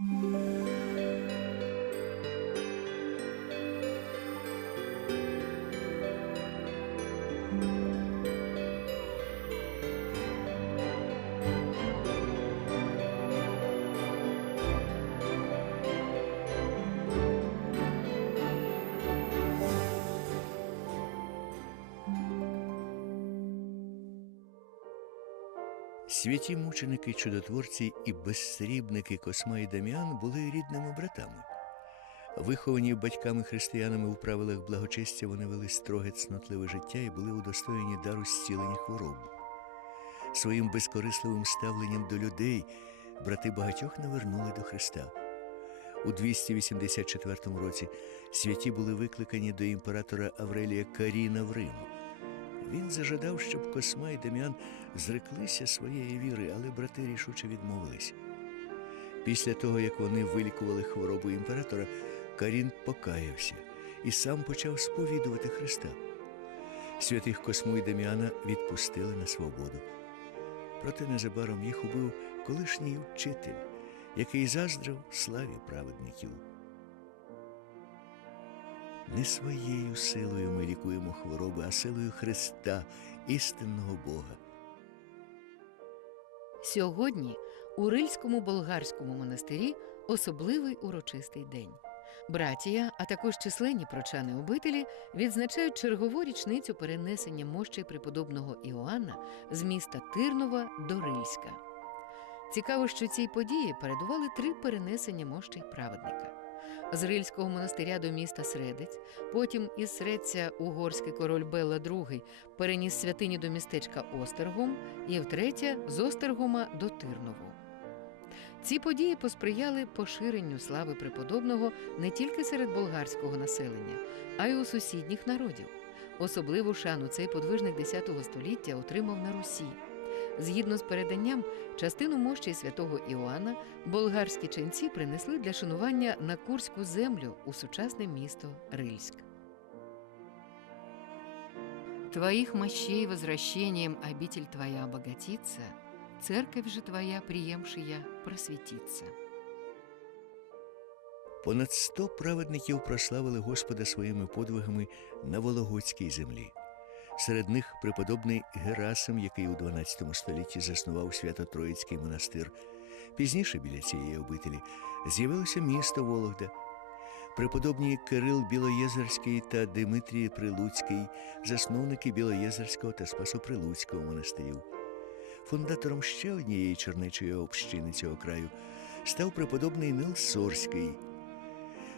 Música Святі мученики, чудотворці і безсрібники Косма і Даміан були рідними братами. Виховані батьками християнами у правилах благочестя, вони вели строге цнотливе життя і були удостоєні дару зцілення хвороб. Своїм безкорисливим ставленням до людей брати багатьох навернули до Христа. У 284 році святі були викликані до імператора Аврелія Каріна в Рим. Він зажадав, щоб Косма і Дем'ян зреклися своєї віри, але брати рішуче відмовились. Після того, як вони вилікували хворобу імператора, Карін покаявся і сам почав сповідувати Христа. Святих Косму і Дем'яна відпустили на свободу. Проте незабаром їх убив колишній вчитель, який заздрив славі праведників. Не своєю силою ми лікуємо хвороби, а силою Христа, істинного Бога. Сьогодні у Рильському болгарському монастирі особливий урочистий день. Братія, а також численні прочани обителі відзначають чергову річницю перенесення мощей преподобного Іоанна з міста Тирнова до Рильська. Цікаво, що цій події передували три перенесення мощей праведника. З Рильського монастиря до міста Средець, потім із Средця угорський король Белла II переніс святині до містечка Остергом і втретє з Остергома до Тирнову. Ці події посприяли поширенню слави преподобного не тільки серед болгарського населення, а й у сусідніх народів. Особливу шану цей подвижник X століття отримав на Русі. Згідно з переданням, частину мощі святого Іоанна болгарські ченці принесли для шанування на Курську землю у сучасне місто Рильськ. Твоих мощей возвращением обитель твоя обогатится, церковь же твоя, приемшая, просветится. Понад сто праведників прославили Господа своїми подвигами на Вологодській землі. Серед них преподобний Герасим, який у 12 столітті заснував Свято-Троїцький монастир. Пізніше біля цієї обителі з'явилося місто Вологда. Преподобні Кирил Білоєзерський та Димитрій Прилуцький, засновники Білоєзерського та Спасоприлуцького монастирів. Фундатором ще однієї чернечої общини цього краю став преподобний Нил Сорський.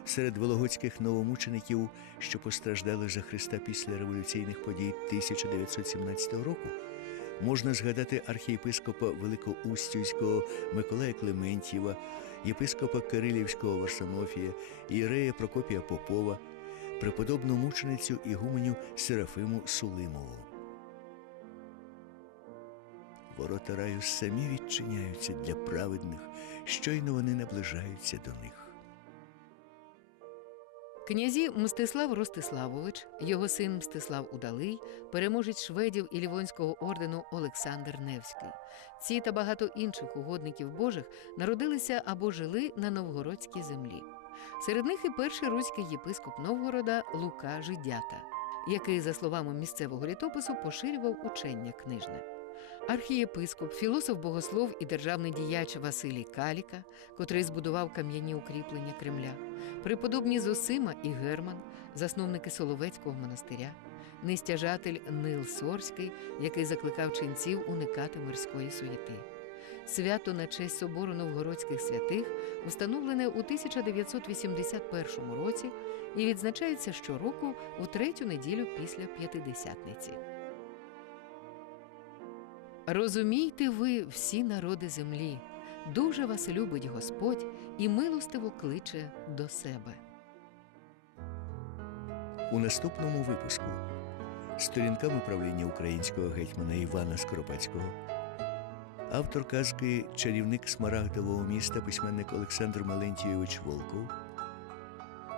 Серед вологодських новомучеників, що постраждали за Христа після революційних подій 1917 року, можна згадати архієпископа Великоустюзького Миколая Клементьєва, єпископа Кирилівського Варсонофія, ієрея Прокопія Попова, преподобну мученицю ігуменю Серафиму Сулимову. Ворота раю самі відчиняються для праведних, щойно вони наближаються до них. Князі Мстислав Ростиславович, його син Мстислав Удалий, переможець шведів і Лівонського ордену Олександр Невський. Ці та багато інших угодників Божих народилися або жили на новгородській землі. Серед них і перший руський єпископ Новгорода Лука Жидята, який, за словами місцевого літопису, поширював учення книжне. Архієпископ, філософ-богослов і державний діяч Василій Каліка, котрий збудував кам'яні укріплення Кремля, преподобні Зосима і Герман, засновники Соловецького монастиря, нестяжатель Нил Сорський, який закликав ченців уникати мирської суєти. Свято на честь собору новгородських святих установлене у 1981 році і відзначається щороку у третю неділю після п'ятидесятниці. Розумійте ви, всі народи землі, дуже вас любить Господь і милостиво кличе до себе. У наступному випуску. Сторінками правління українського гетьмана Івана Скоропадського, автор казки Чарівник Смарагдового міста письменник Олександр Малентійович Волков,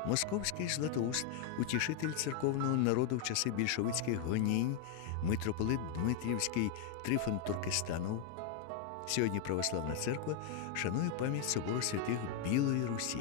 московський златоуст, утішитель церковного народу в часи більшовицьких гонінь, митрополит Дмитрівський Трифон Туркестанов, Сьогодні православна церква шанує пам'ять собору святих Білої Русі.